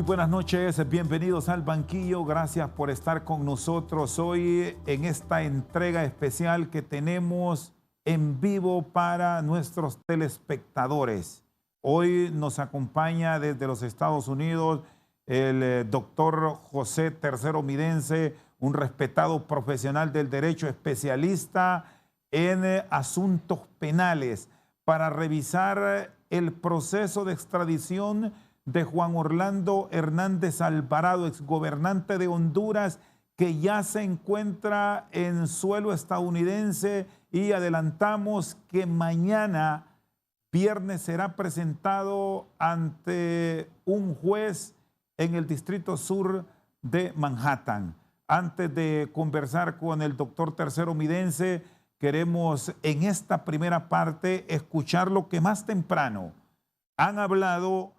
Muy buenas noches, bienvenidos al banquillo, gracias por estar con nosotros hoy en esta entrega especial que tenemos en vivo para nuestros telespectadores. Hoy nos acompaña desde los Estados Unidos el doctor José Tercero Midense, un respetado profesional del derecho, especialista en asuntos penales, para revisar el proceso de extradición de Juan Orlando Hernández Alvarado, exgobernante de Honduras, que ya se encuentra en suelo estadounidense, y adelantamos que mañana, viernes, será presentado ante un juez en el Distrito Sur de Manhattan. Antes de conversar con el doctor Tercero Midense, queremos en esta primera parte escuchar lo que más temprano han hablado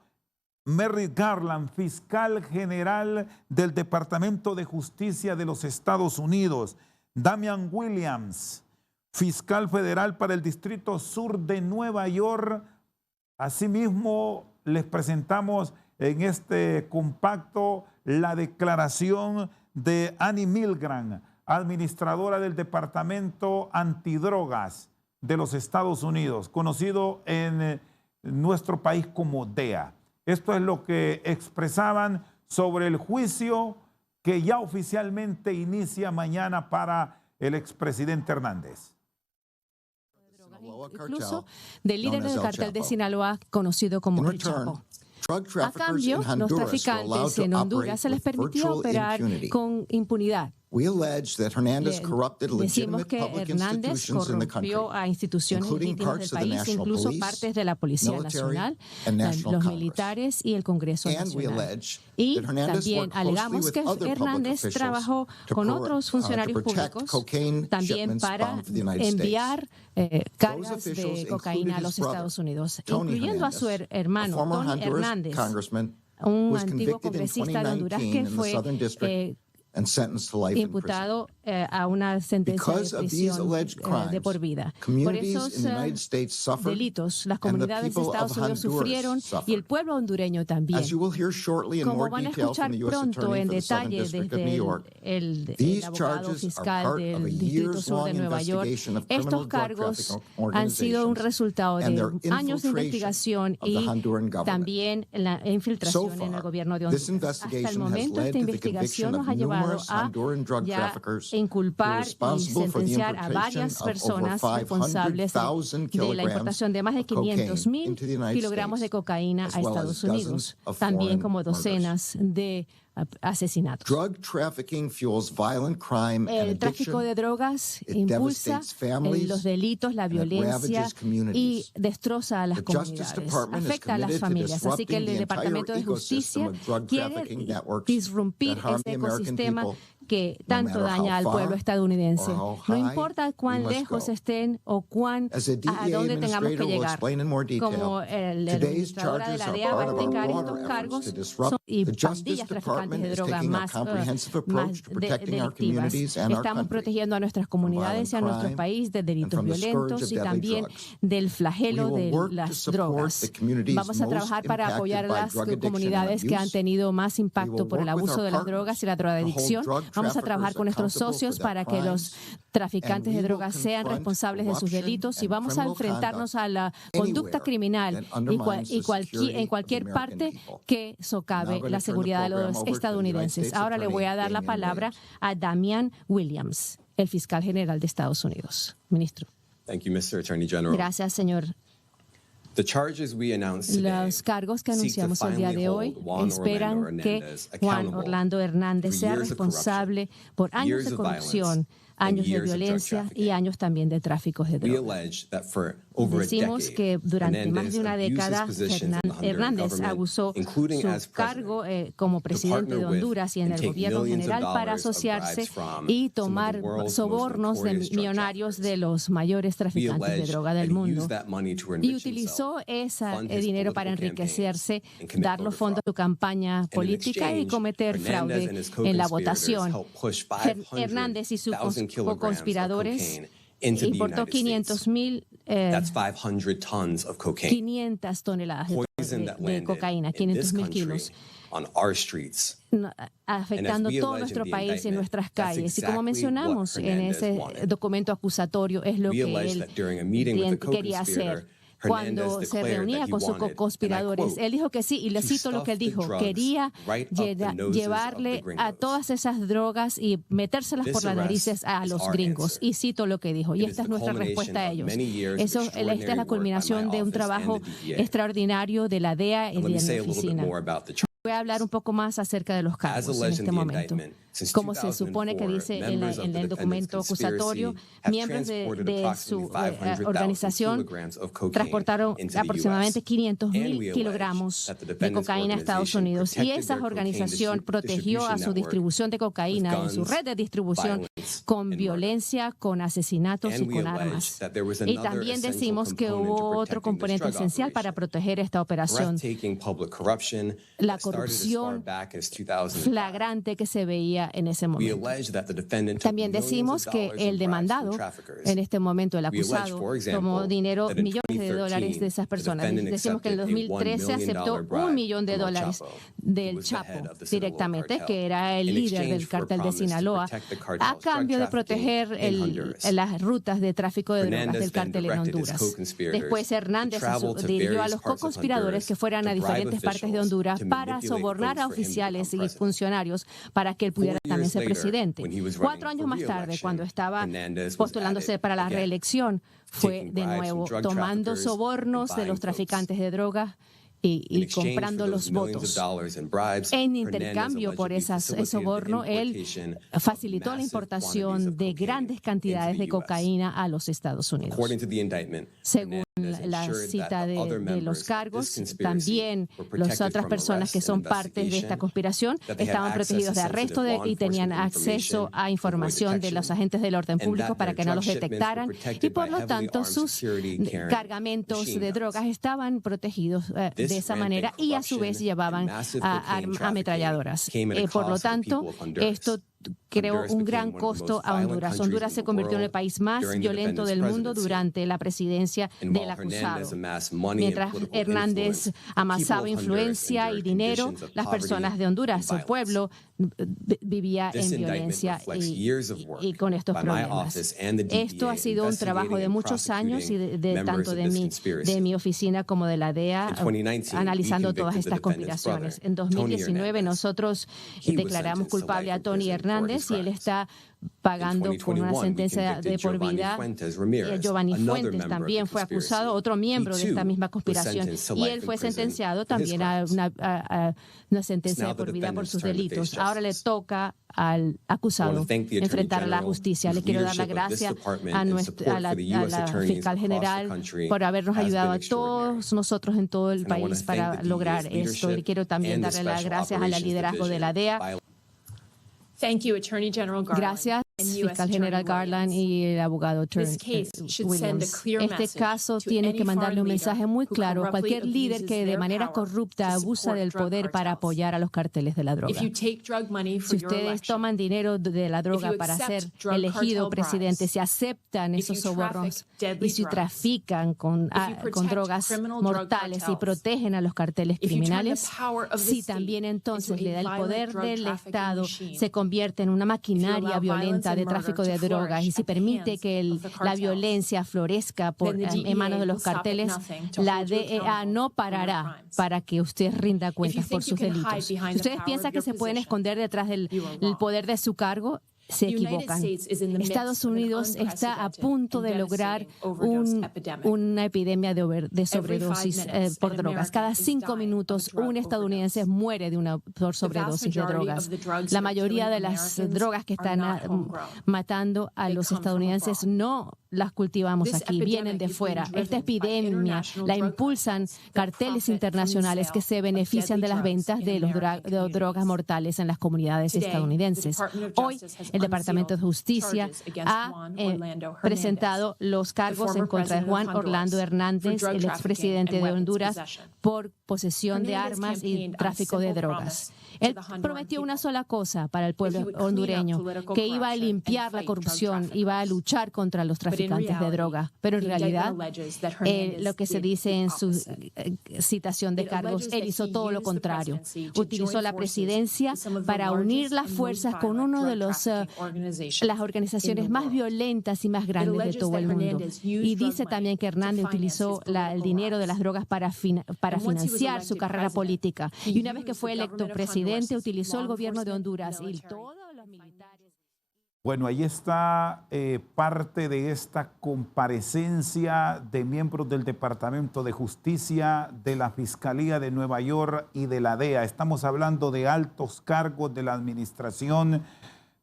Merrick Garland, fiscal general del Departamento de Justicia de los Estados Unidos, Damian Williams, fiscal federal para el Distrito Sur de Nueva York. Asimismo, les presentamos en este compacto la declaración de Annie Milgram, administradora del Departamento Antidrogas de los Estados Unidos, conocido en nuestro país como DEA. Esto es lo que expresaban sobre el juicio que ya oficialmente inicia mañana para el expresidente Hernández. Incluso del líder del cartel de Sinaloa, conocido como El Chapo. A cambio, los traficantes en Honduras se les permitió operar con impunidad. Decimos que Hernández corrompió a instituciones legítimas del país, incluso partes de la Policía Nacional, los militares y el Congreso Nacional. Y también alegamos que Hernández trabajó con otros funcionarios públicos también para enviar cargas de cocaína a los Estados Unidos, incluyendo a su hermano, Tony Hernández, un antiguo congresista de Honduras que fue imputado a una sentencia de prisión de por vida. Por esos delitos, las comunidades de Estados Unidos sufrieron y el pueblo hondureño también. Como van a escuchar pronto en detalle desde el abogado fiscal del Distrito Sur de Nueva York, estos cargos han sido un resultado de años de investigación y también la infiltración en el gobierno de Honduras. Hasta el momento, esta investigación nos ha llevado a ya inculpar y sentenciar a varias personas responsables de la importación de más de 500,000 kilogramos de cocaína a Estados Unidos, también como docenas de asesinatos. El tráfico de drogas impulsa los delitos, la violencia y destroza a las comunidades, afecta a las familias. Así que el Departamento de Justicia quiere disrumpir ese ecosistema que tanto daña al pueblo estadounidense. No importa cuán lejos estén o a dónde tengamos que llegar. Como el administrador de la DEA va a explicar, estos cargos son y pandillas traficantes de drogas más delictivas. Estamos protegiendo a nuestras comunidades y a nuestro país de delitos violentos y también del flagelo de las drogas. Vamos a trabajar para apoyar a las comunidades que han tenido más impacto por el abuso de las drogas y la drogadicción. Vamos a trabajar con nuestros socios para que los traficantes de drogas sean responsables de sus delitos, y vamos a enfrentarnos a la conducta criminal en cualquier parte que socave la seguridad de los estadounidenses. Ahora le voy a dar la palabra a Damian Williams, el fiscal general de Estados Unidos. Ministro. Gracias, señor. Los cargos que anunciamos el día de hoy esperan que Juan Orlando Hernández sea responsable por años de corrupción, años de violencia y años también de tráfico de drogas. Decimos que durante más de una década Hernández abusó su cargo como presidente de Honduras y en el gobierno general para asociarse y tomar sobornos de millonarios de los mayores traficantes de droga del mundo. Y utilizó ese dinero para enriquecerse, dar los fondos a su campaña política y cometer fraude en la votación. Hernández y sus conspiradores importó 500,000 That's 500 tons of cocaine. 500 toneladas de cocaína, 500,000 kilos. On our streets. Afectando todo nuestro país y en nuestras calles. Y como mencionamos en ese documento acusatorio, es lo que él quería hacer. Cuando se reunía con sus conspiradores, él dijo que sí, y le cito lo que él dijo: quería llevarle a todas esas drogas y metérselas por las narices a los gringos. Y cito lo que dijo, y esta es nuestra respuesta a ellos. Esta es la culminación de un trabajo extraordinario de la DEA y de mi oficina. Voy a hablar un poco más acerca de los cargos en este momento. Como se supone que dice en el documento acusatorio, miembros de su organización transportaron aproximadamente 500,000 kilogramos de cocaína a Estados Unidos, y esa organización protegió a su distribución de cocaína en su red de distribución con violencia, con asesinatos y con armas. Y también decimos que hubo otro componente esencial para proteger esta operación: la corrupción flagrante que se veía en ese momento. También decimos que el demandado, en este momento el acusado, tomó dinero, millones de dólares de esas personas. Decimos que en el 2013 aceptó $1 millón del Chapo directamente, que era el líder del cártel de Sinaloa, a cambio de proteger las rutas de tráfico de drogas del cártel en Honduras. Después Hernández dirigió a los co-conspiradores que fueran a diferentes partes de Honduras para sobornar a oficiales y funcionarios para que él pudiera también ser presidente. 4 años más tarde, cuando estaba postulándose para la reelección, fue de nuevo tomando sobornos de los traficantes de drogas y comprando los votos. En intercambio por ese soborno, él facilitó la importación de grandes cantidades de cocaína a los Estados Unidos. Según la cita de los cargos, también las otras personas que son partes de esta conspiración estaban protegidos de arresto y tenían acceso a información de los agentes del orden público para que no los detectaran, y por lo tanto sus cargamentos de drogas estaban protegidos de esa manera, y a su vez llevaban ametralladoras. Por lo tanto, esto creó un gran costo a Honduras. Honduras se convirtió en el país más violento del mundo durante la presidencia del acusado. Mientras Hernández amasaba influencia y dinero, las personas de Honduras, su pueblo, vivía en violencia y con estos problemas. Esto ha sido un trabajo de muchos años y tanto de mi oficina como de la DEA, analizando todas estas conspiraciones. En 2019 nosotros declaramos culpable a Tony Hernández, y él está pagando con una sentencia de por vida. Giovanni Fuentes también fue acusado, otro miembro de esta misma conspiración, y él fue sentenciado también a una sentencia de por vida por sus delitos. Ahora le toca al acusado enfrentar a la justicia. Le quiero dar las gracias a la fiscal general por habernos ayudado a todos nosotros en todo el país para lograr esto. Le quiero también darle las gracias al liderazgo de la DEA. Gracias, fiscal general Garland y el abogado Williams. Este caso tiene que mandarle un mensaje muy claro a cualquier líder que de manera corrupta abusa del poder para apoyar a los carteles de la droga. Si ustedes toman dinero de la droga para ser elegido presidente, si aceptan esos sobornos y si trafican con drogas mortales y protegen a los carteles criminales, si también entonces le da el poder del Estado, se convierte en una maquinaria violenta de tráfico de drogas, y si permite que la violencia florezca en manos de los carteles, la DEA no parará para que usted rinda cuentas por sus delitos. Si ustedes piensan que se pueden esconder detrás del poder de su cargo, se equivocan. Estados Unidos está a punto de lograr una epidemia de sobredosis por drogas. Cada 5 minutos un estadounidense muere por sobredosis de drogas. La mayoría de las drogas que están matando a los estadounidenses no las cultivamos aquí, vienen de fuera. Esta epidemia la impulsan carteles internacionales que se benefician de las ventas de drogas mortales en las comunidades estadounidenses. Hoy, el Departamento de Justicia ha presentado los cargos en contra de Juan Orlando Hernández, el expresidente de Honduras, por posesión de armas y tráfico de drogas. Él prometió una sola cosa para el pueblo hondureño, que iba a limpiar la corrupción, iba a luchar contra los traficantes traficantes de droga. Pero en realidad, lo que se dice en su citación de cargos, él hizo todo lo contrario. Utilizó la presidencia para unir las fuerzas con uno de las organizaciones más violentas y más grandes de todo el mundo. Y dice también que Hernández utilizó el dinero de las drogas para financiar su carrera política. Y una vez que fue electo presidente, utilizó el gobierno de Honduras y todos los militares. Bueno, ahí está parte de esta comparecencia de miembros del Departamento de Justicia, de la Fiscalía de Nueva York y de la DEA. Estamos hablando de altos cargos de la administración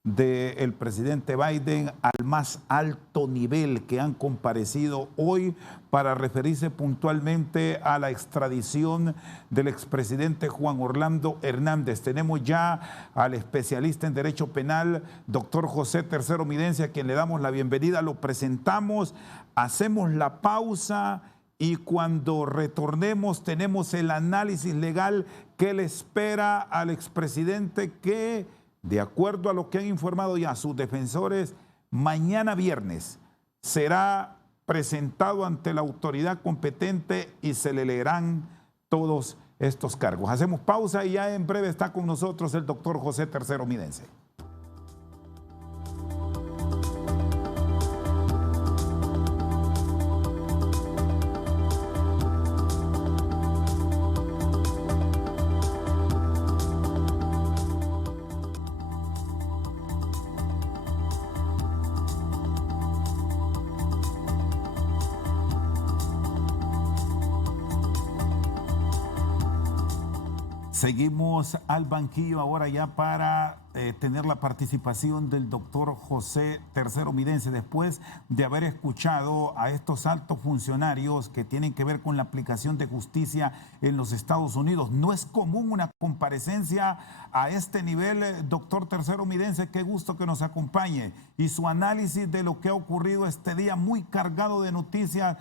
del presidente Biden al más alto nivel que han comparecido hoy para referirse puntualmente a la extradición del expresidente Juan Orlando Hernández. Tenemos ya al especialista en Derecho Penal, doctor José Tercero Midense, a quien le damos la bienvenida. Lo presentamos, hacemos la pausa y cuando retornemos tenemos el análisis legal que le espera al expresidente que, de acuerdo a lo que han informado ya sus defensores, mañana viernes será presentado ante la autoridad competente y se le leerán todos estos cargos. Hacemos pausa y ya en breve está con nosotros el doctor José Tercero Midense. Seguimos al banquillo ahora ya para tener la participación del doctor José Tercero Midense, después de haber escuchado a estos altos funcionarios que tienen que ver con la aplicación de justicia en los Estados Unidos. No es común una comparecencia a este nivel, doctor Tercero Midense, qué gusto que nos acompañe y su análisis de lo que ha ocurrido este día muy cargado de noticias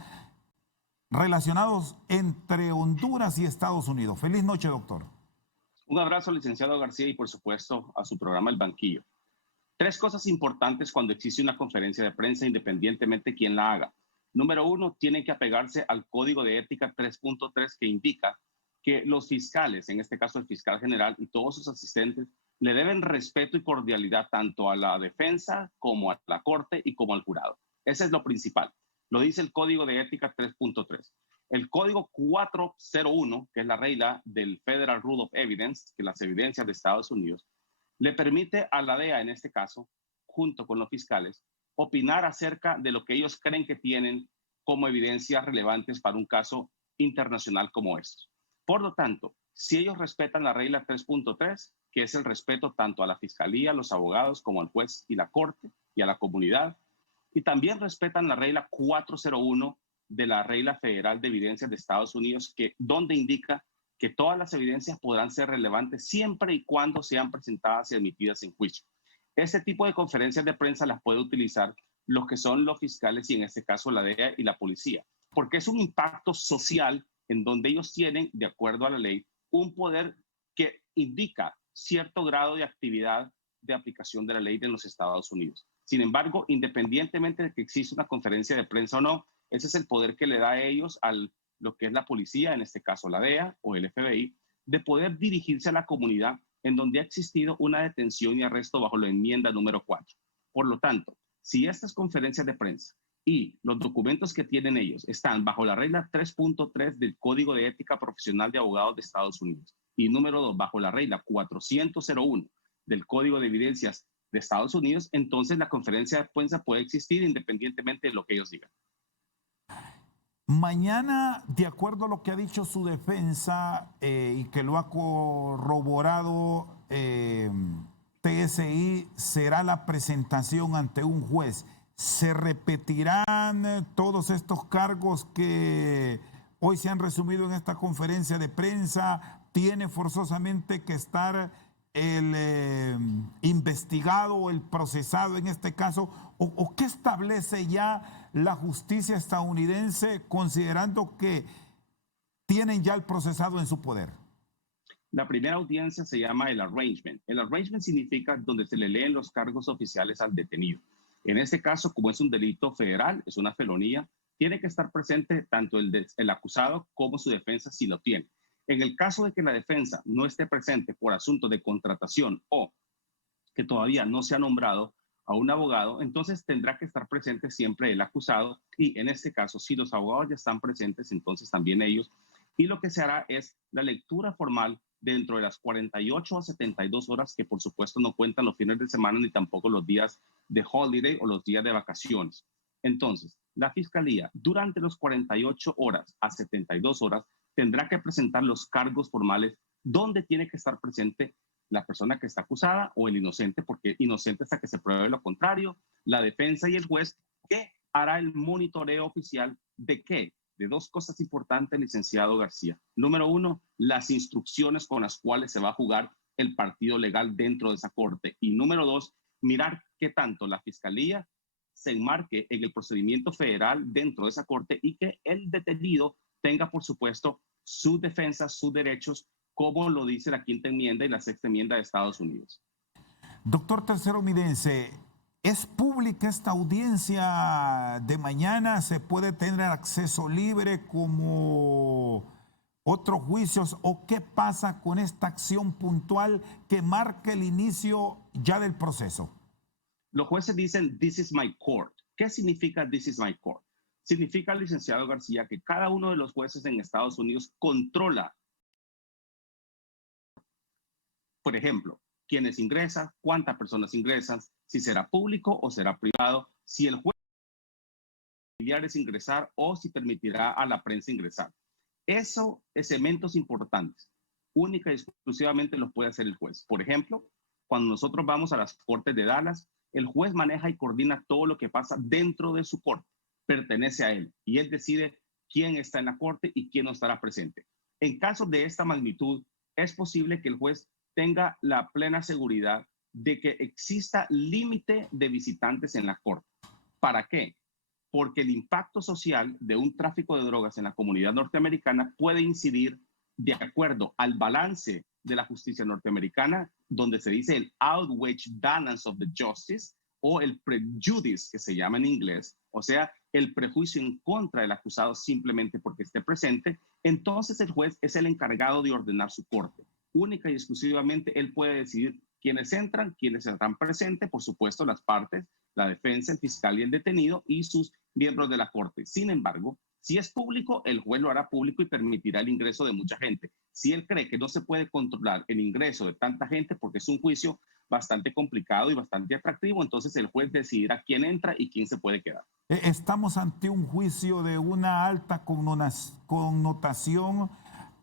relacionados entre Honduras y Estados Unidos. Feliz noche, doctor. Un abrazo, licenciado García, y por supuesto a su programa El Banquillo. Tres cosas importantes cuando existe una conferencia de prensa, independientemente de quién la haga. Número uno, tienen que apegarse al Código de Ética 3.3 que indica que los fiscales, en este caso el fiscal general y todos sus asistentes, le deben respeto y cordialidad tanto a la defensa como a la corte y como al jurado. Ese es lo principal. Lo dice el Código de Ética 3.3. El Código 401, que es la regla del Federal Rule of Evidence, que las evidencias de Estados Unidos, le permite a la DEA, en este caso, junto con los fiscales, opinar acerca de lo que ellos creen que tienen como evidencias relevantes para un caso internacional como este. Por lo tanto, si ellos respetan la regla 3.3, que es el respeto tanto a la fiscalía, a los abogados, como al juez y la corte y a la comunidad, y también respetan la regla 401 de la regla federal de evidencias de Estados Unidos, donde indica que todas las evidencias podrán ser relevantes siempre y cuando sean presentadas y admitidas en juicio. Este tipo de conferencias de prensa las puede utilizar los que son los fiscales y en este caso la DEA y la policía, porque es un impacto social en donde ellos tienen, de acuerdo a la ley, un poder que indica cierto grado de actividad de aplicación de la ley en los Estados Unidos. Sin embargo, independientemente de que exista una conferencia de prensa o no, ese es el poder que le da a ellos a lo que es la policía, en este caso la DEA o el FBI, de poder dirigirse a la comunidad en donde ha existido una detención y arresto bajo la enmienda número 4. Por lo tanto, si estas conferencias de prensa y los documentos que tienen ellos están bajo la regla 3.3 del Código de Ética Profesional de Abogados de Estados Unidos y número 2 bajo la regla 401 del Código de Evidencias de Estados Unidos, entonces la conferencia de prensa puede existir independientemente de lo que ellos digan. Mañana, de acuerdo a lo que ha dicho su defensa y que lo ha corroborado TSI, será la presentación ante un juez. ¿Se repetirán todos estos cargos que hoy se han resumido en esta conferencia de prensa? ¿Tiene forzosamente que estar el investigado o el procesado en este caso? ¿O qué establece ya la justicia estadounidense considerando que tienen ya el procesado en su poder? La primera audiencia se llama el arraignment. El arraignment significa donde se le leen los cargos oficiales al detenido. En este caso, como es un delito federal, es una felonía, tiene que estar presente tanto el acusado como su defensa si lo tiene. En el caso de que la defensa no esté presente por asunto de contratación o que todavía no se ha nombrado a un abogado, entonces tendrá que estar presente siempre el acusado y en este caso, si los abogados ya están presentes, entonces también ellos. Y lo que se hará es la lectura formal dentro de las 48 a 72 horas, que por supuesto no cuentan los fines de semana ni tampoco los días de holiday o los días de vacaciones. Entonces, la Fiscalía durante los 48 horas a 72 horas tendrá que presentar los cargos formales donde tiene que estar presente la persona que está acusada o el inocente, porque inocente hasta que se pruebe lo contrario, la defensa y el juez, que hará el monitoreo oficial de qué. De dos cosas importantes, licenciado García. Número uno, las instrucciones con las cuales se va a jugar el partido legal dentro de esa corte. Y número dos, mirar qué tanto la Fiscalía se enmarque en el procedimiento federal dentro de esa corte y que el detenido tenga, por supuesto, su defensa, sus derechos, como lo dice la quinta enmienda y la sexta enmienda de Estados Unidos. Doctor Tercero Omidense, ¿es pública esta audiencia de mañana? ¿Se puede tener acceso libre como otros juicios? ¿O qué pasa con esta acción puntual que marca el inicio ya del proceso? Los jueces dicen, this is my court. ¿Qué significa this is my court? Significa, licenciado García, que cada uno de los jueces en Estados Unidos controla, por ejemplo, quiénes ingresan, cuántas personas ingresan, si será público o será privado, si el juez familiares ingresar o si permitirá a la prensa ingresar. Eso es elementos importantes. Única y exclusivamente los puede hacer el juez. Por ejemplo, cuando nosotros vamos a las cortes de Dallas, el juez maneja y coordina todo lo que pasa dentro de su corte. Pertenece a él y él decide quién está en la corte y quién no estará presente. En casos de esta magnitud, es posible que el juez tenga la plena seguridad de que exista límite de visitantes en la corte. ¿Para qué? Porque el impacto social de un tráfico de drogas en la comunidad norteamericana puede incidir de acuerdo al balance de la justicia norteamericana, donde se dice el outrage balance of the justice o el prejudice, que se llama en inglés, o sea, el prejuicio en contra del acusado simplemente porque esté presente. Entonces el juez es el encargado de ordenar su corte. Única y exclusivamente él puede decidir quiénes entran, quiénes estarán presentes, por supuesto las partes, la defensa, el fiscal y el detenido y sus miembros de la corte. Sin embargo, si es público, el juez lo hará público y permitirá el ingreso de mucha gente. Si él cree que no se puede controlar el ingreso de tanta gente porque es un juicio bastante complicado y bastante atractivo, entonces el juez decidirá quién entra y quién se puede quedar. Estamos ante un juicio de una alta connotación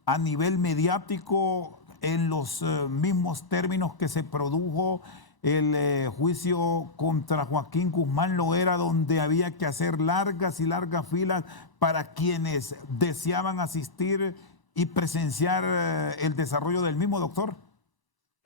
a nivel mediático en los mismos términos que se produjo el juicio contra Joaquín Guzmán Loera, donde había que hacer largas y largas filas para quienes deseaban asistir y presenciar el desarrollo del mismo, doctor.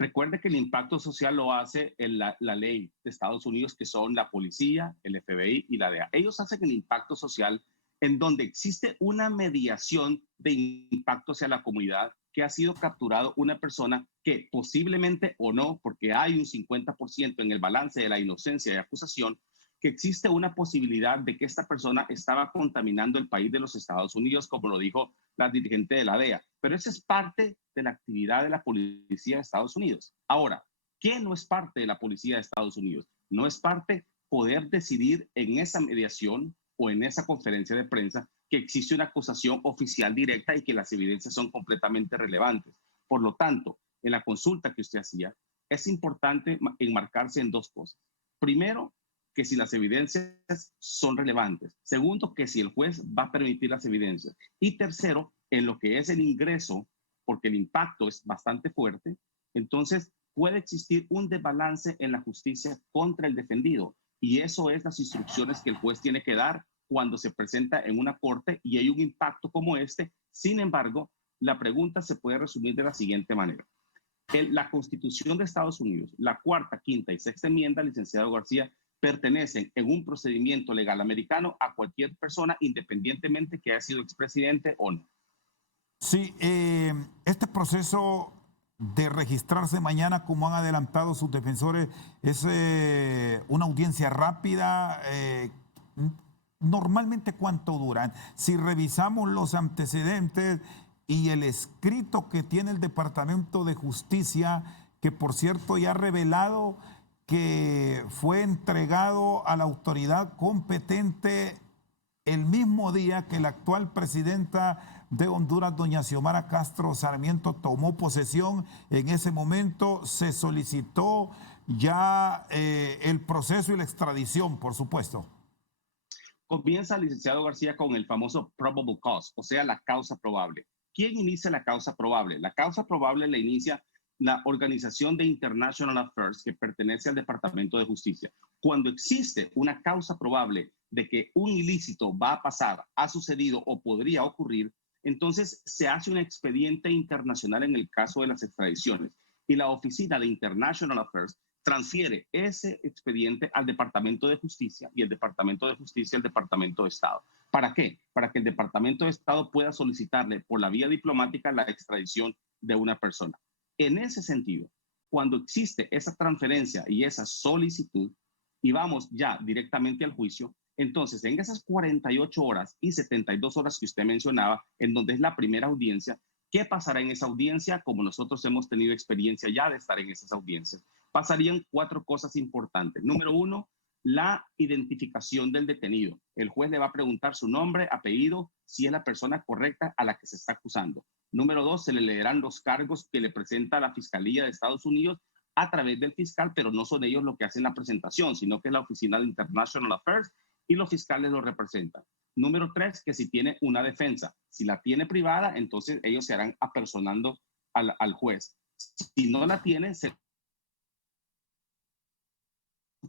Recuerde que el impacto social lo hace la ley de Estados Unidos, que son la policía, el FBI y la DEA. Ellos hacen el impacto social en donde existe una mediación de impacto hacia la comunidad, que ha sido capturado una persona que posiblemente o no, porque hay un 50% en el balance de la inocencia y acusación, que existe una posibilidad de que esta persona estaba contaminando el país de los Estados Unidos, como lo dijo la dirigente de la DEA. Pero esa es parte de la actividad de la policía de Estados Unidos. Ahora, ¿qué no es parte de la policía de Estados Unidos? No es parte poder decidir en esa mediación o en esa conferencia de prensa que existe una acusación oficial directa y que las evidencias son completamente relevantes. Por lo tanto, en la consulta que usted hacía, es importante enmarcarse en dos cosas. Primero, que si las evidencias son relevantes. Segundo, que si el juez va a permitir las evidencias. Y tercero, en lo que es el ingreso, porque el impacto es bastante fuerte, entonces puede existir un desbalance en la justicia contra el defendido. Y eso es las instrucciones que el juez tiene que dar cuando se presenta en una corte y hay un impacto como este. Sin embargo, la pregunta se puede resumir de la siguiente manera. La Constitución de Estados Unidos, la cuarta, quinta y sexta enmienda, licenciado García, pertenecen en un procedimiento legal americano a cualquier persona, independientemente que haya sido expresidente o no. Sí, este proceso de registrarse mañana, como han adelantado sus defensores, es una audiencia rápida. Normalmente, ¿cuánto duran? Si revisamos los antecedentes y el escrito que tiene el Departamento de Justicia, que por cierto ya ha revelado que fue entregado a la autoridad competente el mismo día que la actual presidenta de Honduras, doña Xiomara Castro Sarmiento, tomó posesión. En ese momento se solicitó ya el proceso y la extradición, por supuesto. Comienza, licenciado García, con el famoso probable cause, o sea, la causa probable. ¿Quién inicia la causa probable? La causa probable la inicia la Organización de International Affairs, que pertenece al Departamento de Justicia. Cuando existe una causa probable de que un ilícito va a pasar, ha sucedido o podría ocurrir, entonces se hace un expediente internacional en el caso de las extradiciones y la Oficina de International Affairs transfiere ese expediente al Departamento de Justicia y el Departamento de Justicia al Departamento de Estado. ¿Para qué? Para que el Departamento de Estado pueda solicitarle por la vía diplomática la extradición de una persona. En ese sentido, cuando existe esa transferencia y esa solicitud y vamos ya directamente al juicio, entonces en esas 48 horas y 72 horas que usted mencionaba, en donde es la primera audiencia, ¿qué pasará en esa audiencia? Como nosotros hemos tenido experiencia ya de estar en esas audiencias, pasarían 4 cosas importantes. Número 1, la identificación del detenido. El juez le va a preguntar su nombre, apellido, si es la persona correcta a la que se está acusando. Número 2, se le leerán los cargos que le presenta la Fiscalía de Estados Unidos a través del fiscal, pero no son ellos los que hacen la presentación, sino que es la Oficina de International Affairs y los fiscales lo representan. Número 3, que si tiene una defensa. Si la tiene privada, entonces ellos se harán apersonando al juez. Si no la tiene,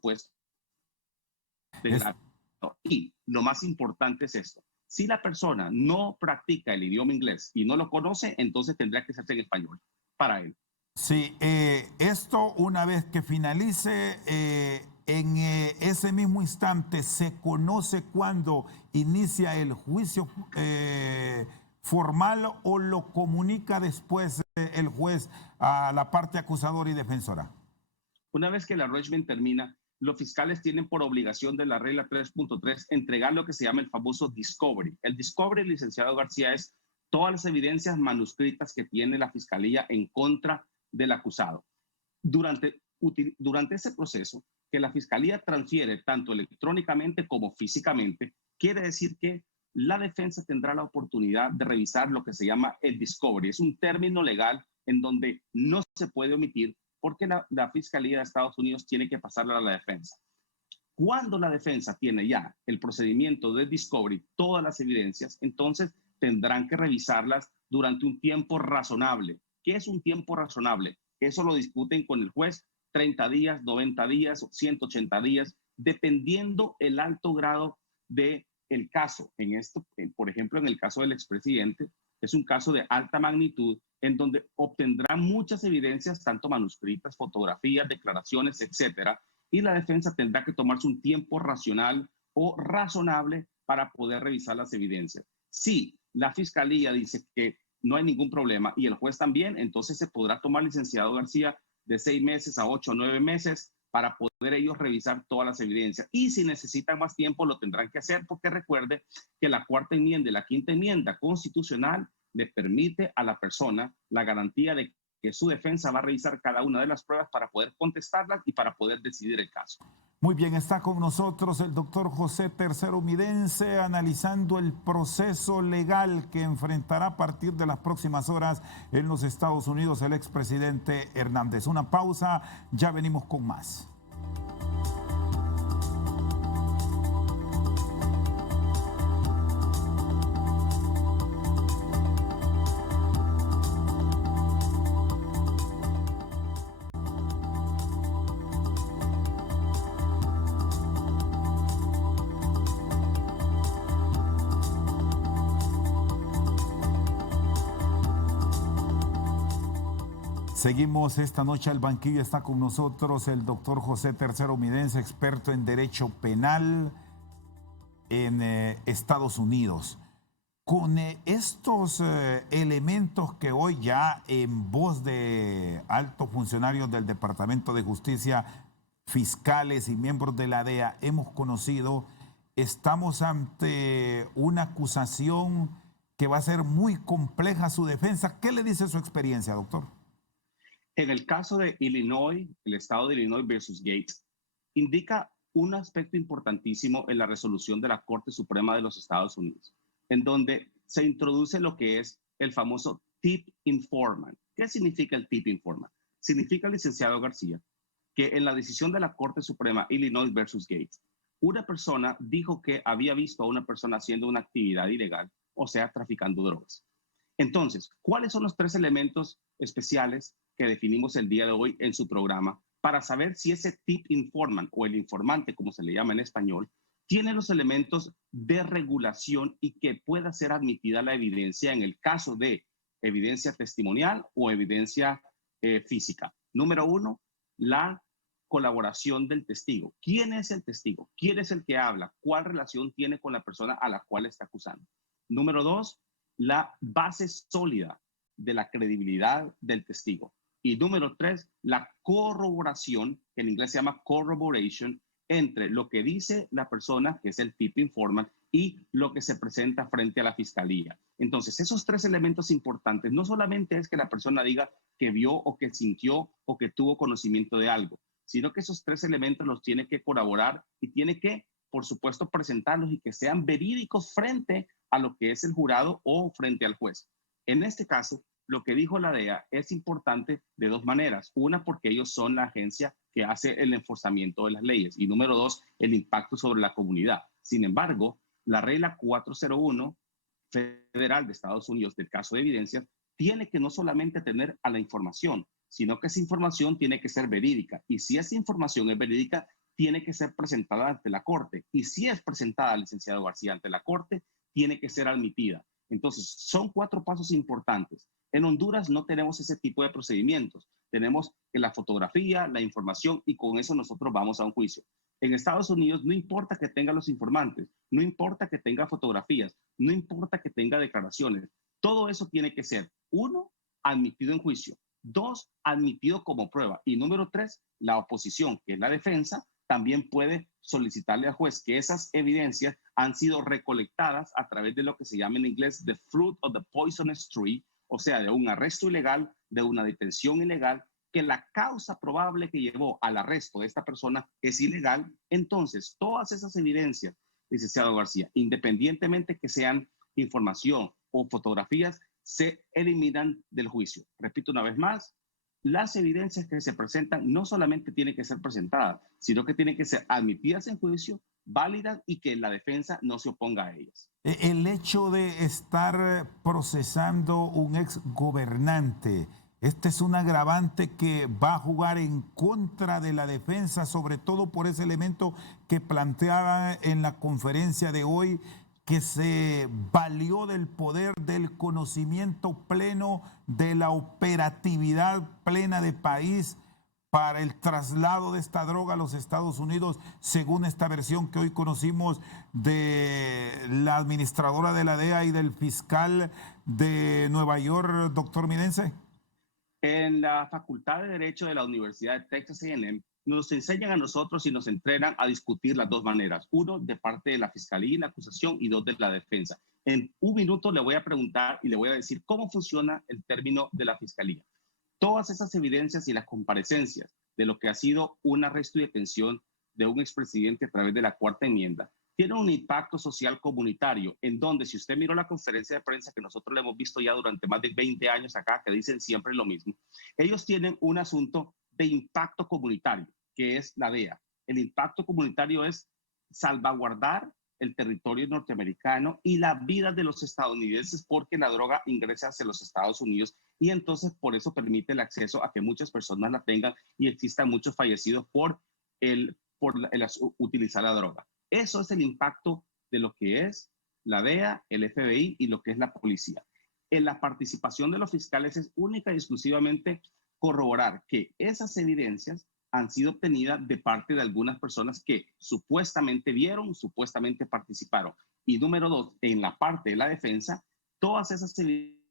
pues... Y lo más importante es esto. Si la persona no practica el idioma inglés y no lo conoce, entonces tendrá que hacerse en español para él. Sí, esto una vez que finalice, en ese mismo instante se conoce cuándo inicia el juicio formal o lo comunica después el juez a la parte acusadora y defensora. Una vez que el arraignment termina, los fiscales tienen por obligación de la regla 3.3 entregar lo que se llama el famoso discovery. El discovery, licenciado García, es todas las evidencias manuscritas que tiene la fiscalía en contra del acusado. Durante ese proceso, que la fiscalía transfiere tanto electrónicamente como físicamente, quiere decir que la defensa tendrá la oportunidad de revisar lo que se llama el discovery. Es un término legal en donde no se puede omitir porque la Fiscalía de Estados Unidos tiene que pasarla a la defensa. Cuando la defensa tiene ya el procedimiento de discovery, todas las evidencias, entonces tendrán que revisarlas durante un tiempo razonable. ¿Qué es un tiempo razonable? Eso lo discuten con el juez, 30 días, 90 días, 180 días, dependiendo el alto grado del caso. Por ejemplo, en el caso del expresidente, es un caso de alta magnitud en donde obtendrán muchas evidencias, tanto manuscritas, fotografías, declaraciones, etcétera, y la defensa tendrá que tomarse un tiempo racional o razonable para poder revisar las evidencias. Si la fiscalía dice que no hay ningún problema y el juez también, entonces se podrá tomar, licenciado García, de 6 meses a 8 o 9 meses para poder ellos revisar todas las evidencias. Y si necesitan más tiempo, lo tendrán que hacer, porque recuerde que la cuarta enmienda y la quinta enmienda constitucional le permite a la persona la garantía de que su defensa va a revisar cada una de las pruebas para poder contestarlas y para poder decidir el caso. Muy bien, está con nosotros el doctor José Tercero Midense analizando el proceso legal que enfrentará a partir de las próximas horas en los Estados Unidos el expresidente Hernández. Una pausa, ya venimos con más. Seguimos esta noche al banquillo, está con nosotros el doctor José Tercero Midense, experto en Derecho Penal en Estados Unidos. Con estos elementos que hoy ya en voz de altos funcionarios del Departamento de Justicia, fiscales y miembros de la DEA hemos conocido, estamos ante una acusación que va a ser muy compleja su defensa. ¿Qué le dice su experiencia, doctor? En el caso de Illinois, el estado de Illinois versus Gates, indica un aspecto importantísimo en la resolución de la Corte Suprema de los Estados Unidos, en donde se introduce lo que es el famoso tip informant. ¿Qué significa el tip informant? Significa, licenciado García, que en la decisión de la Corte Suprema Illinois versus Gates, una persona dijo que había visto a una persona haciendo una actividad ilegal, o sea, traficando drogas. Entonces, ¿cuáles son los 3 elementos especiales que definimos el día de hoy en su programa para saber si ese tip informant o el informante, como se le llama en español, tiene los elementos de regulación y que pueda ser admitida la evidencia en el caso de evidencia testimonial o evidencia física? Número 1, la colaboración del testigo. ¿Quién es el testigo? ¿Quién es el que habla? ¿Cuál relación tiene con la persona a la cual está acusando? Número 2, la base sólida de la credibilidad del testigo. Y número 3, la corroboración, que en inglés se llama corroboration, entre lo que dice la persona, que es el tip informant, y lo que se presenta frente a la fiscalía. Entonces, esos 3 elementos importantes, no solamente es que la persona diga que vio o que sintió o que tuvo conocimiento de algo, sino que esos 3 elementos los tiene que corroborar y tiene que, por supuesto, presentarlos y que sean verídicos frente a lo que es el jurado o frente al juez. En este caso, lo que dijo la DEA es importante de 2 maneras. Una, porque ellos son la agencia que hace el enforzamiento de las leyes. Y número 2, el impacto sobre la comunidad. Sin embargo, la regla 401 federal de Estados Unidos del caso de evidencias tiene que no solamente tener a la información, sino que esa información tiene que ser verídica. Y si esa información es verídica, tiene que ser presentada ante la Corte. Y si es presentada, licenciado García, ante la Corte, tiene que ser admitida. Entonces, son 4 pasos importantes. En Honduras no tenemos ese tipo de procedimientos. Tenemos la fotografía, la información, y con eso nosotros vamos a un juicio. En Estados Unidos no importa que tenga los informantes, no importa que tenga fotografías, no importa que tenga declaraciones. Todo eso tiene que ser, 1, admitido en juicio, 2, admitido como prueba, y número 3, la oposición, que es la defensa, también puede solicitarle al juez que esas evidencias han sido recolectadas a través de lo que se llama en inglés the fruit of the poisonous tree, o sea, de un arresto ilegal, de una detención ilegal, que la causa probable que llevó al arresto de esta persona es ilegal. Entonces, todas esas evidencias, licenciado García, independientemente que sean información o fotografías, se eliminan del juicio. Repito una vez más, las evidencias que se presentan no solamente tienen que ser presentadas, sino que tienen que ser admitidas en juicio, válidas y que la defensa no se oponga a ellas. El hecho de estar procesando un ex gobernante, este es un agravante que va a jugar en contra de la defensa, sobre todo por ese elemento que planteaba en la conferencia de hoy, que se valió del poder, del conocimiento pleno, de la operatividad plena de país para el traslado de esta droga a los Estados Unidos, según esta versión que hoy conocimos de la administradora de la DEA y del fiscal de Nueva York, doctor Midense? En la Facultad de Derecho de la Universidad de Texas A&M nos enseñan a nosotros y nos entrenan a discutir las 2 maneras. 1, de parte de la fiscalía y la acusación, y 2, de la defensa. En un minuto le voy a preguntar y le voy a decir cómo funciona el término de la fiscalía. Todas esas evidencias y las comparecencias de lo que ha sido un arresto y detención de un expresidente a través de la 4ª enmienda tienen un impacto social comunitario, en donde, si usted miró la conferencia de prensa que nosotros le hemos visto ya durante más de 20 años acá, que dicen siempre lo mismo, ellos tienen un asunto de impacto comunitario, que es la DEA. El impacto comunitario es salvaguardar el territorio norteamericano y la vida de los estadounidenses, porque la droga ingresa hacia los Estados Unidos y entonces por eso permite el acceso a que muchas personas la tengan y existan muchos fallecidos por utilizar la droga. Eso es el impacto de lo que es la DEA, el FBI y lo que es la policía. En la participación de los fiscales es única y exclusivamente corroborar que esas evidencias han sido obtenidas de parte de algunas personas que supuestamente vieron, supuestamente participaron. Y número 2, en la parte de la defensa, todas esas evidencias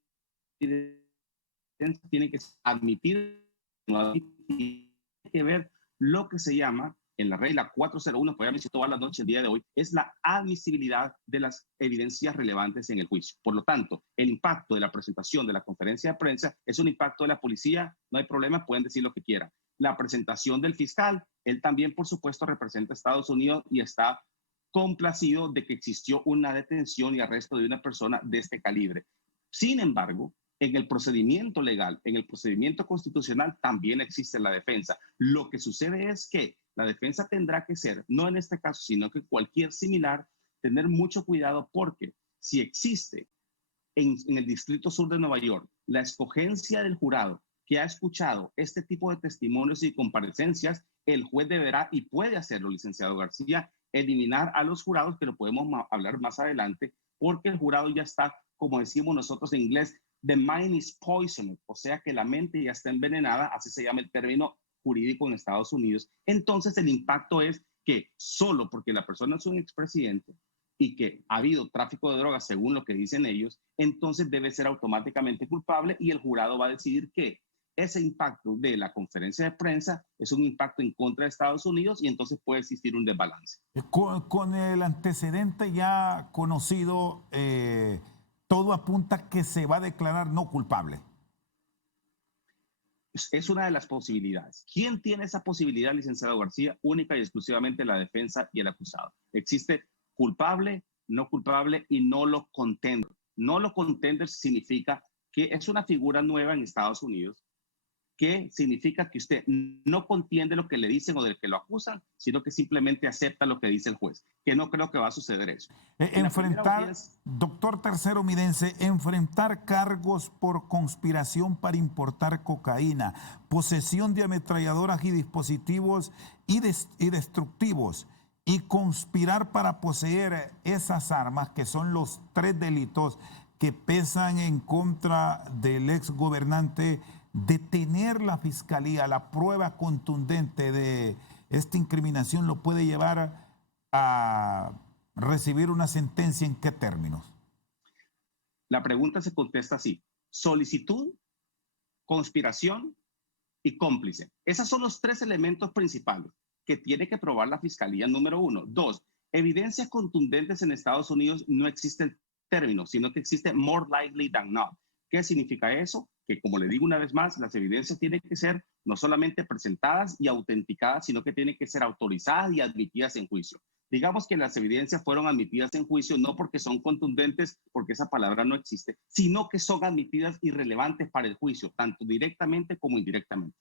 tienen que admitir, tiene que ver lo que se llama, en la regla 401, que voy a mencionar toda la noche el día de hoy, es la admisibilidad de las evidencias relevantes en el juicio. Por lo tanto, el impacto de la presentación de la conferencia de prensa es un impacto de la policía, no hay problema, pueden decir lo que quieran. La presentación del fiscal, él también, por supuesto, representa a Estados Unidos y está complacido de que existió una detención y arresto de una persona de este calibre. Sin embargo, en el procedimiento legal, en el procedimiento constitucional, también existe la defensa. Lo que sucede es que la defensa tendrá que ser, no en este caso, sino que cualquier similar, tener mucho cuidado porque si existe en el Distrito Sur de Nueva York la escogencia del jurado que ha escuchado este tipo de testimonios y comparecencias, el juez deberá y puede hacerlo, licenciado García, eliminar a los jurados, que lo podemos hablar más adelante, porque el jurado ya está, como decimos nosotros en inglés, the mind is poisoned, o sea que la mente ya está envenenada, así se llama el término jurídico en Estados Unidos. Entonces el impacto es que solo porque la persona es un expresidente y que ha habido tráfico de drogas según lo que dicen ellos, entonces debe ser automáticamente culpable y el jurado va a decidir que ese impacto de la conferencia de prensa es un impacto en contra de Estados Unidos y entonces puede existir un desbalance. Con el antecedente ya conocido, todo apunta que se va a declarar no culpable. Es una de las posibilidades. ¿Quién tiene esa posibilidad, licenciado García? Única y exclusivamente la defensa y el acusado. Existe culpable, no culpable y no lo contender. No lo contender significa que es una figura nueva en Estados Unidos, que significa que usted no contiende lo que le dicen o del que lo acusan, sino que simplemente acepta lo que dice el juez, que no creo que va a suceder eso. Enfrentar, doctor Tercero Omidense, enfrentar cargos por conspiración para importar cocaína, posesión de ametralladoras y dispositivos y destructivos, y conspirar para poseer esas armas, que son los 3 delitos que pesan en contra del ex gobernante. Detener la fiscalía, la prueba contundente de esta incriminación lo puede llevar a recibir una sentencia. ¿En qué términos? La pregunta se contesta así: solicitud, conspiración y cómplice. Esos son los 3 elementos principales que tiene que probar la fiscalía. Número 1. 2. Evidencias contundentes en Estados Unidos no existe el término, sino que existe more likely than not. ¿Qué significa eso? Que, como le digo una vez más, las evidencias tienen que ser no solamente presentadas y autenticadas, sino que tienen que ser autorizadas y admitidas en juicio. Digamos que las evidencias fueron admitidas en juicio no porque son contundentes, porque esa palabra no existe, sino que son admitidas y relevantes para el juicio, tanto directamente como indirectamente.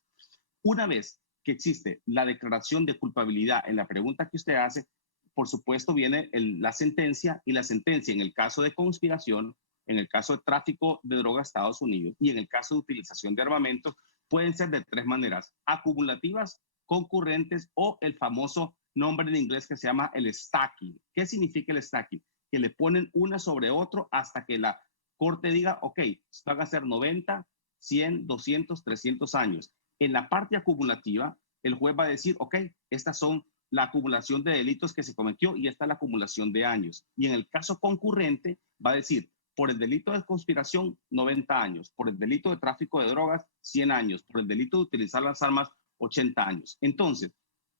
Una vez que existe la declaración de culpabilidad en la pregunta que usted hace, por supuesto viene la sentencia, y la sentencia en el caso de conspiración, en el caso de tráfico de drogas a Estados Unidos y en el caso de utilización de armamentos, pueden ser de 3 maneras: acumulativas, concurrentes o el famoso nombre en inglés que se llama el stacking. ¿Qué significa el stacking? Que le ponen una sobre otro hasta que la corte diga, ok, van a ser 90, 100, 200, 300 años. En la parte acumulativa, el juez va a decir, ok, estas son la acumulación de delitos que se cometió y esta es la acumulación de años. Y en el caso concurrente, va a decir, por el delito de conspiración, 90 años. Por el delito de tráfico de drogas, 100 años. Por el delito de utilizar las armas, 80 años. Entonces,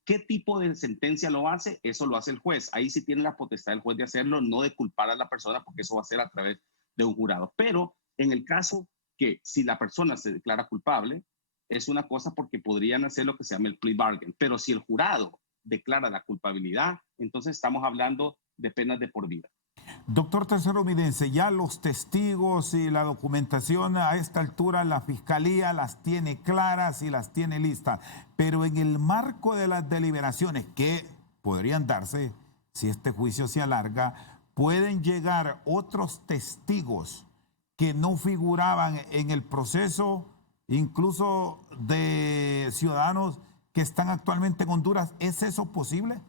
¿qué tipo de sentencia lo hace? Eso lo hace el juez. Ahí sí tiene la potestad del juez de hacerlo, no de culpar a la persona, porque eso va a ser a través de un jurado. Pero en el caso que si la persona se declara culpable, es una cosa porque podrían hacer lo que se llama el plea bargain. Pero si el jurado declara la culpabilidad, entonces estamos hablando de penas de por vida. Doctor Tercero Omidense, ya los testigos y la documentación a esta altura la Fiscalía las tiene claras y las tiene listas, pero en el marco de las deliberaciones que podrían darse, si este juicio se alarga, pueden llegar otros testigos que no figuraban en el proceso, incluso de ciudadanos que están actualmente en Honduras. ¿Es eso posible?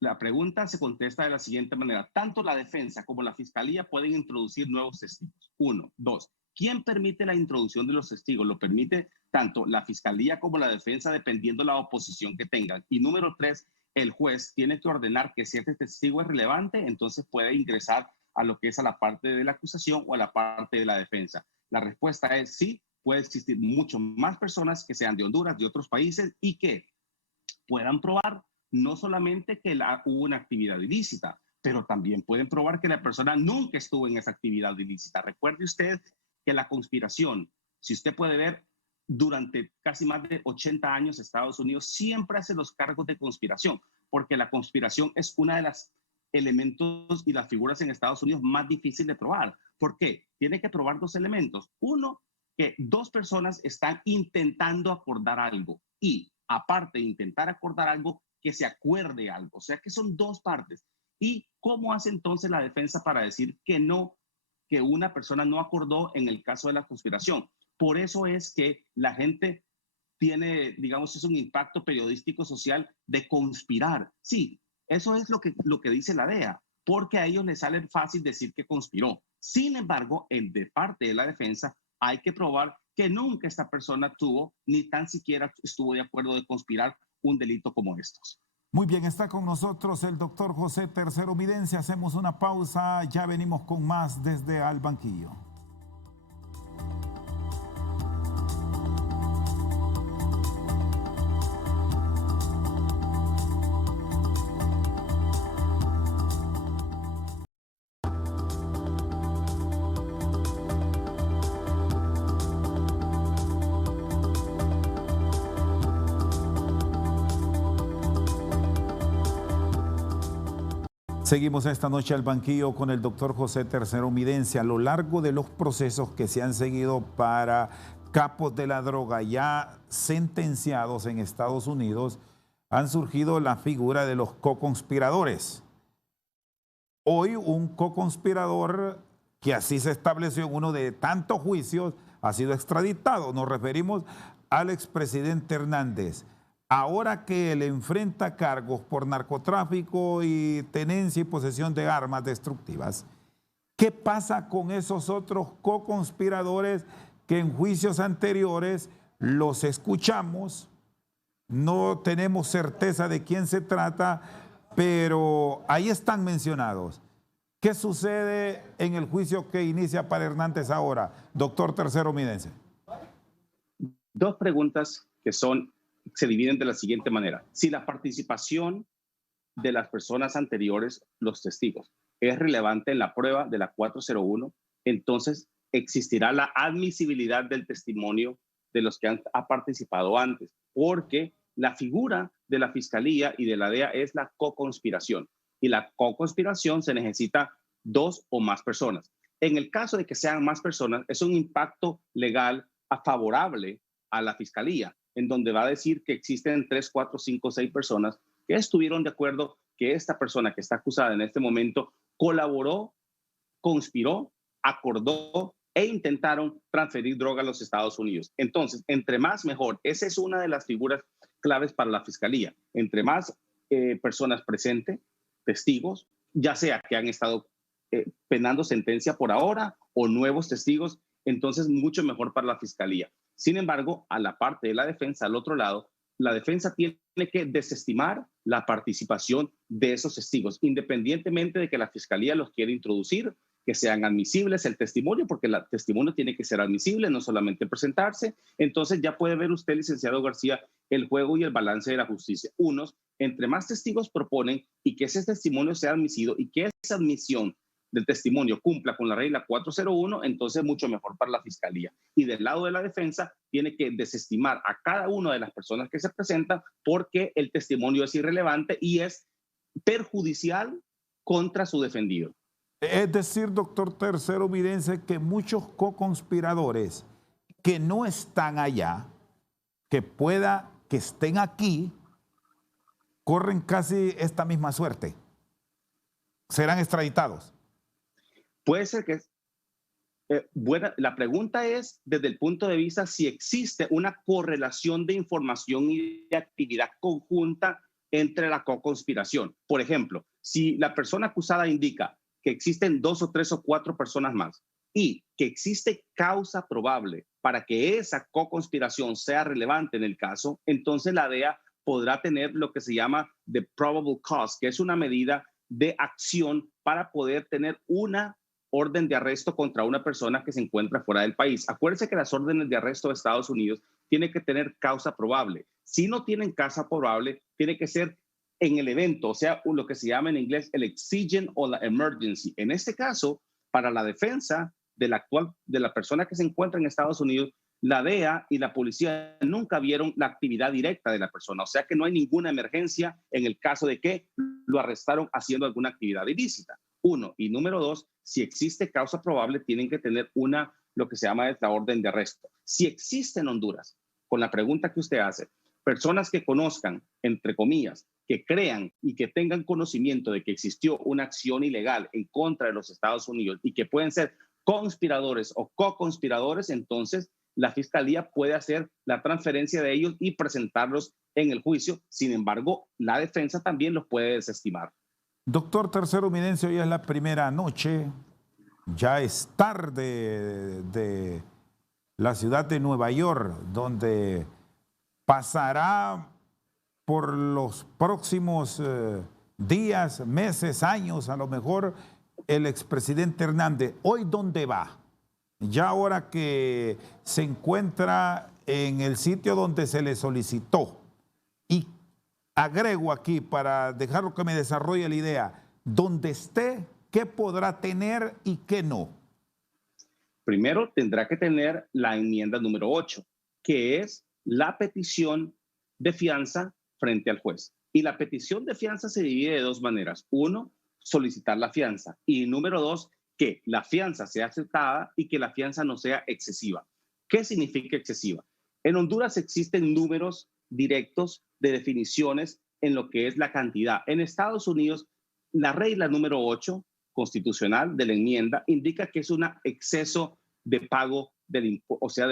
La pregunta se contesta de la siguiente manera: tanto la defensa como la fiscalía pueden introducir nuevos testigos. 1, 2. ¿Quién permite la introducción de los testigos? Lo permite tanto la fiscalía como la defensa, dependiendo la oposición que tengan. Y número 3, el juez tiene que ordenar que si este testigo es relevante, entonces puede ingresar a lo que es a la parte de la acusación o a la parte de la defensa. La respuesta es sí, puede existir mucho más personas que sean de Honduras, de otros países y que puedan probar no solamente que hubo una actividad ilícita, pero también pueden probar que la persona nunca estuvo en esa actividad ilícita. Recuerde usted que la conspiración, si usted puede ver, durante casi más de 80 años Estados Unidos siempre hace los cargos de conspiración, porque la conspiración es una de las elementos y las figuras en Estados Unidos más difícil de probar. ¿Por qué? Tiene que probar dos elementos. Uno, que dos personas están intentando acordar algo y aparte de intentar acordar algo, que se acuerde algo. O sea que son dos partes. ¿Y cómo hace entonces la defensa para decir que no, que una persona no acordó en el caso de la conspiración? Por eso es que la gente tiene, digamos, es un impacto periodístico social de conspirar. Sí, eso es lo que dice la DEA, porque a ellos les sale fácil decir que conspiró. Sin embargo, de parte de la defensa hay que probar que nunca esta persona tuvo, ni tan siquiera estuvo de acuerdo de conspirar un delito como estos. Muy bien, está con nosotros el doctor José Tercero Videncia. Hacemos una pausa, ya venimos con más desde Al Banquillo. Seguimos esta noche al banquillo con el doctor José Tercero Videncia. A lo largo de los procesos que se han seguido para capos de la droga ya sentenciados en Estados Unidos, han surgido la figura de los coconspiradores. Hoy un coconspirador, que así se estableció en uno de tantos juicios, ha sido extraditado. Nos referimos al expresidente Hernández. Ahora que él enfrenta cargos por narcotráfico y tenencia y posesión de armas destructivas, ¿qué pasa con esos otros coconspiradores que en juicios anteriores los escuchamos? No tenemos certeza de quién se trata, pero ahí están mencionados. ¿Qué sucede en el juicio que inicia para Hernández ahora, doctor Tercero Videncia? Dos preguntas que se dividen de la siguiente manera. Si la participación de las personas anteriores, los testigos, es relevante en la prueba de la 401, entonces existirá la admisibilidad del testimonio de los que han participado antes, porque la figura de la Fiscalía y de la DEA es la coconspiración, y la coconspiración se necesita dos o más personas. En el caso de que sean más personas, es un impacto legal favorable a la Fiscalía, en donde va a decir que existen 3, 4, 5, 6 personas que estuvieron de acuerdo que esta persona que está acusada en este momento colaboró, conspiró, acordó e intentaron transferir droga a los Estados Unidos. Entonces, entre más mejor. Esa es una de las figuras claves para la Fiscalía. Entre más personas presentes, testigos, ya sea que han estado penando sentencia por ahora o nuevos testigos, entonces mucho mejor para la Fiscalía. Sin embargo, a la parte de la defensa, al otro lado, la defensa tiene que desestimar la participación de esos testigos, independientemente de que la Fiscalía los quiera introducir, que sean admisibles el testimonio, porque el testimonio tiene que ser admisible, no solamente presentarse. Entonces ya puede ver usted, licenciado García, el juego y el balance de la justicia. Unos, entre más testigos proponen y que ese testimonio sea admitido y que esa admisión del testimonio cumpla con la regla 401, entonces mucho mejor para la Fiscalía. Y del lado de la defensa tiene que desestimar a cada una de las personas que se presentan porque el testimonio es irrelevante y es perjudicial contra su defendido. Es decir, doctor Tercero Videncia, que muchos coconspiradores que no están allá, que estén aquí, corren casi esta misma suerte. ¿Serán extraditados? Puede ser que la pregunta es desde el punto de vista si existe una correlación de información y de actividad conjunta entre la coconspiración. Por ejemplo, si la persona acusada indica que existen 2 o 3 o 4 personas más y que existe causa probable para que esa coconspiración sea relevante en el caso, entonces la DEA podrá tener lo que se llama the probable cause, que es una medida de acción para poder tener una orden de arresto contra una persona que se encuentra fuera del país. Acuérdense que las órdenes de arresto de Estados Unidos tienen que tener causa probable. Si no tienen causa probable, tiene que ser en el evento, o sea, lo que se llama en inglés el exigent o la emergency. En este caso, para la defensa de la persona que se encuentra en Estados Unidos, la DEA y la policía nunca vieron la actividad directa de la persona. O sea que no hay ninguna emergencia en el caso de que lo arrestaron haciendo alguna actividad ilícita. Uno. Y número dos, si existe causa probable, tienen que tener lo que se llama la orden de arresto. Si existe en Honduras, con la pregunta que usted hace, personas que conozcan, entre comillas, que crean y que tengan conocimiento de que existió una acción ilegal en contra de los Estados Unidos y que pueden ser conspiradores o co-conspiradores, entonces la fiscalía puede hacer la transferencia de ellos y presentarlos en el juicio. Sin embargo, la defensa también los puede desestimar. Doctor Tercero Minencio, hoy es la primera noche, ya es tarde de la ciudad de Nueva York, donde pasará por los próximos días, meses, años, a lo mejor el expresidente Hernández. ¿Hoy dónde va? Ya ahora que se encuentra en el sitio donde se le solicitó. Y agrego aquí, para dejarlo que me desarrolle la idea, donde esté, ¿qué podrá tener y qué no? Primero tendrá que tener la enmienda número 8, que es la petición de fianza frente al juez. Y la petición de fianza se divide de dos maneras. Uno, solicitar la fianza. Y número dos, que la fianza sea aceptada y que la fianza no sea excesiva. ¿Qué significa excesiva? En Honduras existen números directos de definiciones en lo que es la cantidad. En Estados Unidos, la regla número 8 constitucional de la enmienda indica que es un exceso de pago de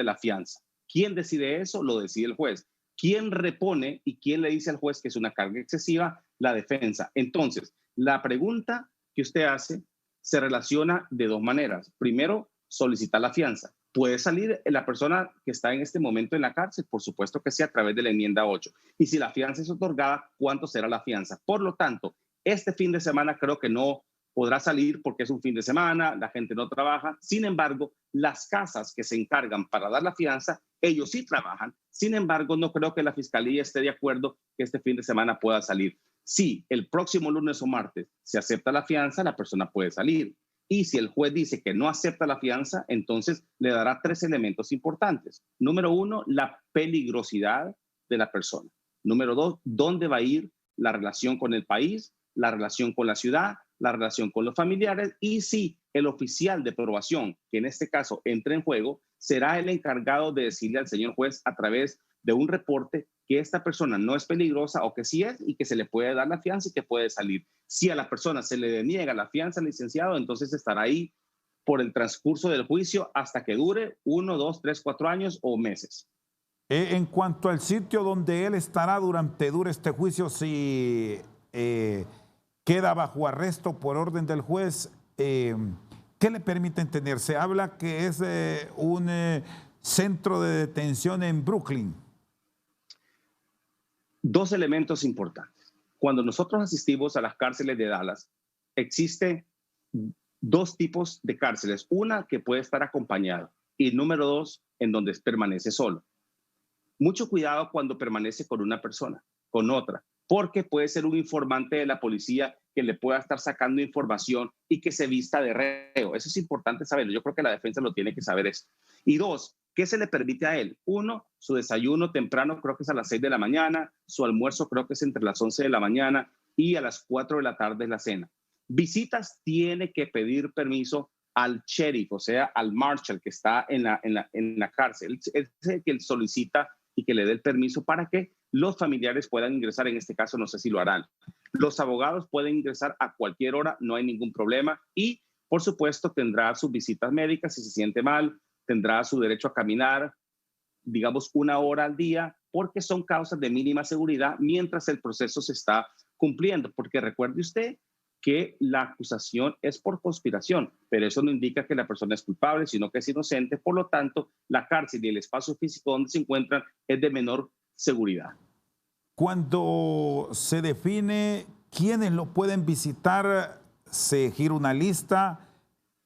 la fianza. ¿Quién decide eso? Lo decide el juez. ¿Quién repone y quién le dice al juez que es una carga excesiva? La defensa. Entonces, la pregunta que usted hace se relaciona de dos maneras. Primero, solicitar la fianza. ¿Puede salir la persona que está en este momento en la cárcel? Por supuesto que sí, a través de la enmienda 8. Y si la fianza es otorgada, ¿cuánto será la fianza? Por lo tanto, este fin de semana creo que no podrá salir porque es un fin de semana, la gente no trabaja. Sin embargo, las casas que se encargan para dar la fianza, ellos sí trabajan. Sin embargo, no creo que la fiscalía esté de acuerdo que este fin de semana pueda salir. Si el próximo lunes o martes se acepta la fianza, la persona puede salir. Y si el juez dice que no acepta la fianza, entonces le dará 3 elementos importantes. Número 1, la peligrosidad de la persona. Número 2, dónde va a ir la relación con el país, la relación con la ciudad, la relación con los familiares. Y si el oficial de probación, que en este caso entra en juego, será el encargado de decirle al señor juez a través de un reporte que esta persona no es peligrosa o que sí es y que se le puede dar la fianza y que puede salir. Si a la persona se le deniega la fianza al licenciado, entonces estará ahí por el transcurso del juicio hasta que dure 1, 2, 3, 4 años o meses. En cuanto al sitio donde él estará dure este juicio, si queda bajo arresto por orden del juez, ¿qué le permiten tener? Se habla que es un centro de detención en Brooklyn. 2 elementos importantes. Cuando nosotros asistimos a las cárceles de Dallas, existe 2 tipos de cárceles. Una que puede estar acompañada y número 2, en donde permanece solo. Mucho cuidado cuando permanece con una persona, con otra, porque puede ser un informante de la policía que le pueda estar sacando información y que se vista de reo. Eso es importante saberlo. Yo creo que la defensa lo tiene que saber eso. Y 2, ¿qué se le permite a él? 1, su desayuno temprano creo que es a las 6 de la mañana, su almuerzo creo que es entre las 11 de la mañana y a las 4 de la tarde es la cena. Visitas tiene que pedir permiso al sheriff, o sea, al marshal que está en la cárcel. Es el que solicita y que le dé el permiso para que los familiares puedan ingresar. En este caso, no sé si lo harán. Los abogados pueden ingresar a cualquier hora, no hay ningún problema. Y, por supuesto, tendrá sus visitas médicas si se siente mal, tendrá su derecho a caminar, digamos, 1 hora al día, porque son causas de mínima seguridad mientras el proceso se está cumpliendo. Porque recuerde usted que la acusación es por conspiración, pero eso no indica que la persona es culpable, sino que es inocente. Por lo tanto, la cárcel y el espacio físico donde se encuentran es de menor seguridad. Cuando se define quiénes lo pueden visitar, se gira una lista,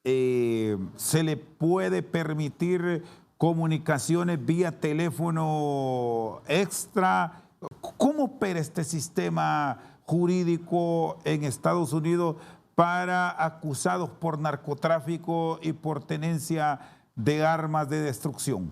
se le puede permitir comunicaciones vía teléfono extra. ¿Cómo opera este sistema jurídico en Estados Unidos para acusados por narcotráfico y por tenencia de armas de destrucción?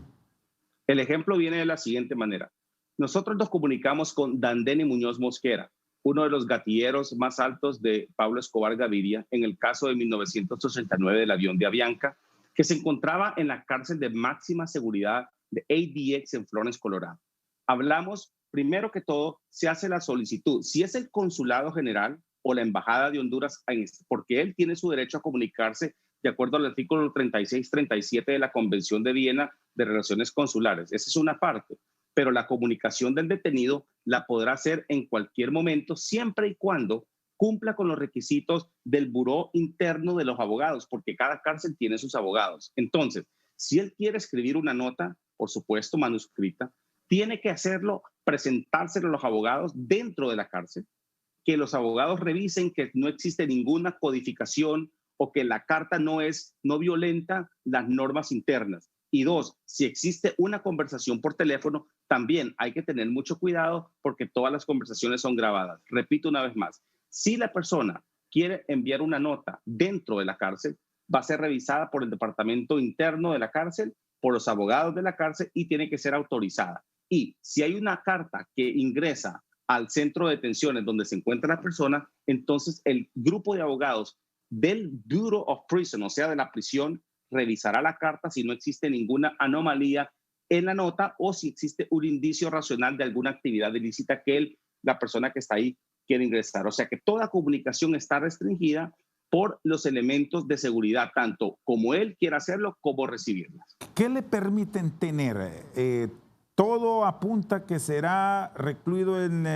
El ejemplo viene de la siguiente manera. Nosotros nos comunicamos con Dandeny Muñoz Mosquera, uno de los gatilleros más altos de Pablo Escobar Gaviria, en el caso de 1989 del avión de Avianca, que se encontraba en la cárcel de máxima seguridad de ADX en Florence, Colorado. Hablamos, primero que todo, se hace la solicitud. Si es el consulado general o la embajada de Honduras, porque él tiene su derecho a comunicarse de acuerdo al artículo 36-37 de la Convención de Viena de Relaciones Consulares. Esa es una parte. Pero la comunicación del detenido la podrá hacer en cualquier momento, siempre y cuando cumpla con los requisitos del buró interno de los abogados, porque cada cárcel tiene sus abogados. Entonces, si él quiere escribir una nota, por supuesto, manuscrita, tiene que hacerlo, presentárselo a los abogados dentro de la cárcel, que los abogados revisen que no existe ninguna codificación o que la carta no violenta las normas internas. Y dos, si existe una conversación por teléfono, también hay que tener mucho cuidado porque todas las conversaciones son grabadas. Repito una vez más, si la persona quiere enviar una nota dentro de la cárcel, va a ser revisada por el departamento interno de la cárcel, por los abogados de la cárcel y tiene que ser autorizada. Y si hay una carta que ingresa al centro de detenciones donde se encuentra la persona, entonces el grupo de abogados del Bureau of Prison, o sea, de la prisión, revisará la carta si no existe ninguna anomalía en la nota o si existe un indicio racional de alguna actividad ilícita que la persona que está ahí quiere ingresar. O sea que toda comunicación está restringida por los elementos de seguridad, tanto como él quiera hacerlo como recibirlas. ¿Qué le permiten tener? Todo apunta que será recluido en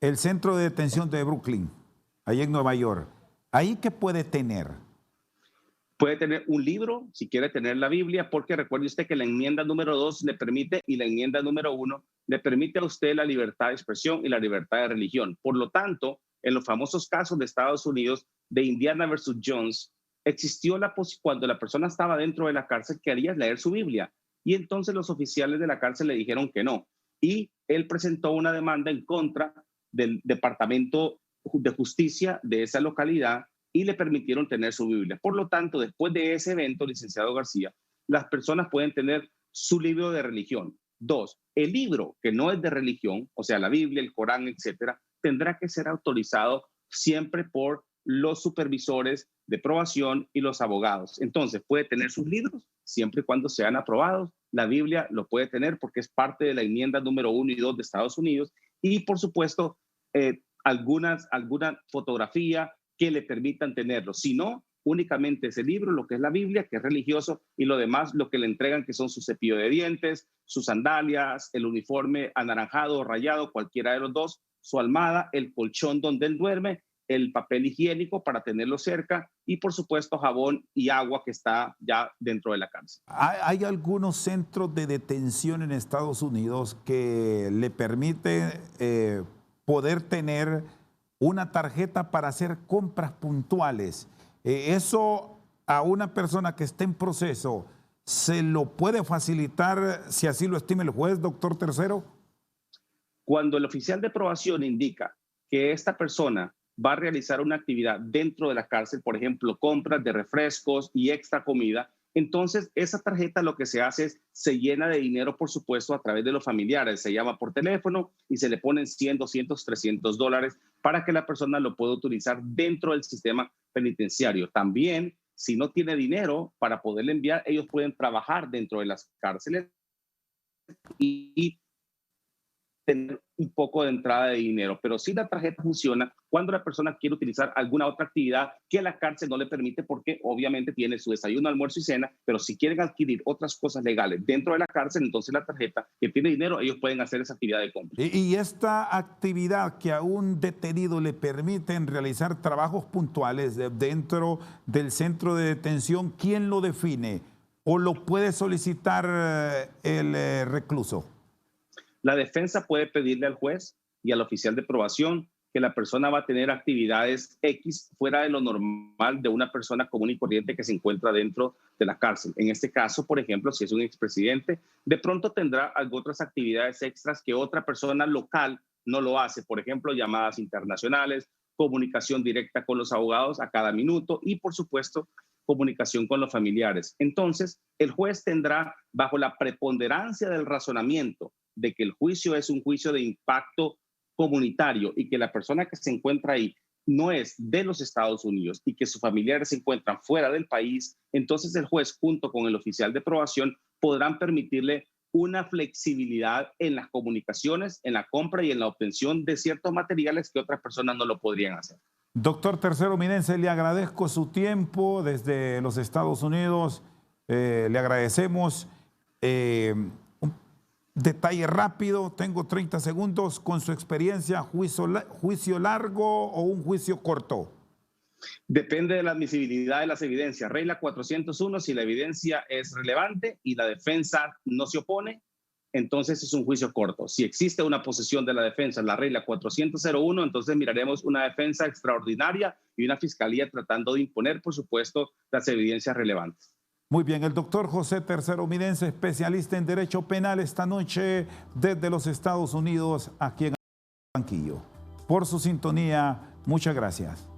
el centro de detención de Brooklyn, allá en Nueva York. ¿Ahí qué puede tener? Puede tener un libro, si quiere tener la Biblia, porque recuerde usted que la enmienda número 2 le permite y la enmienda número 1 le permite a usted la libertad de expresión y la libertad de religión. Por lo tanto, en los famosos casos de Estados Unidos de Indiana versus Jones, existió cuando la persona estaba dentro de la cárcel, quería leer su Biblia. Y entonces los oficiales de la cárcel le dijeron que no. Y él presentó una demanda en contra del Departamento de Justicia de esa localidad y le permitieron tener su Biblia. Por lo tanto, después de ese evento, licenciado García, las personas pueden tener su libro de religión. 2, el libro que no es de religión, o sea, la Biblia, el Corán, etcétera, tendrá que ser autorizado siempre por los supervisores de probación y los abogados. Entonces, puede tener sus libros siempre y cuando sean aprobados. La Biblia lo puede tener porque es parte de la enmienda número 1 y 2 de Estados Unidos. Y, por supuesto, alguna fotografía que le permitan tenerlo. Si no, únicamente ese libro, lo que es la Biblia, que es religioso, y lo demás, lo que le entregan, que son su cepillo de dientes, sus sandalias, el uniforme anaranjado o rayado, cualquiera de los dos, su almohada, el colchón donde él duerme, el papel higiénico para tenerlo cerca y, por supuesto, jabón y agua que está ya dentro de la cárcel. ¿Hay algunos centros de detención en Estados Unidos que le permiten poder tener una tarjeta para hacer compras puntuales? ¿Eso a una persona que esté en proceso se lo puede facilitar si así lo estima el juez, doctor Tercero? Cuando el oficial de probación indica que esta persona va a realizar una actividad dentro de la cárcel, por ejemplo, compras de refrescos y extra comida, entonces esa tarjeta lo que se hace es, se llena de dinero, por supuesto, a través de los familiares, se llama por teléfono y se le ponen 100, 200, 300 dólares para que la persona lo pueda utilizar dentro del sistema penitenciario. También, si no tiene dinero para poderle enviar, ellos pueden trabajar dentro de las cárceles y tener un poco de entrada de dinero, pero sí la tarjeta funciona cuando la persona quiere utilizar alguna otra actividad que la cárcel no le permite porque obviamente tiene su desayuno, almuerzo y cena, pero si quieren adquirir otras cosas legales dentro de la cárcel, entonces la tarjeta que tiene dinero, ellos pueden hacer esa actividad de compra. Y esta actividad que a un detenido le permiten realizar trabajos puntuales dentro del centro de detención, ¿quién lo define? ¿O lo puede solicitar el recluso? La defensa puede pedirle al juez y al oficial de probación que la persona va a tener actividades X fuera de lo normal de una persona común y corriente que se encuentra dentro de la cárcel. En este caso, por ejemplo, si es un expresidente, de pronto tendrá otras actividades extras que otra persona local no lo hace. Por ejemplo, llamadas internacionales, comunicación directa con los abogados a cada minuto y, por supuesto, comunicación con los familiares. Entonces, el juez tendrá, bajo la preponderancia del razonamiento de que el juicio es un juicio de impacto comunitario y que la persona que se encuentra ahí no es de los Estados Unidos y que sus familiares se encuentran fuera del país, entonces el juez junto con el oficial de probación podrán permitirle una flexibilidad en las comunicaciones, en la compra y en la obtención de ciertos materiales que otras personas no lo podrían hacer. Doctor Tercero Minense, le agradezco su tiempo desde los Estados Unidos. Le agradecemos. Detalle rápido, tengo 30 segundos, con su experiencia, ¿juicio largo o un juicio corto? Depende de la admisibilidad de las evidencias. Regla 401, si la evidencia es relevante y la defensa no se opone, entonces es un juicio corto. Si existe una posesión de la defensa, la regla 401, entonces miraremos una defensa extraordinaria y una fiscalía tratando de imponer, por supuesto, las evidencias relevantes. Muy bien, el doctor José Tercero Minense, especialista en Derecho Penal, esta noche desde los Estados Unidos, aquí en Banquillo. Por su sintonía, muchas gracias.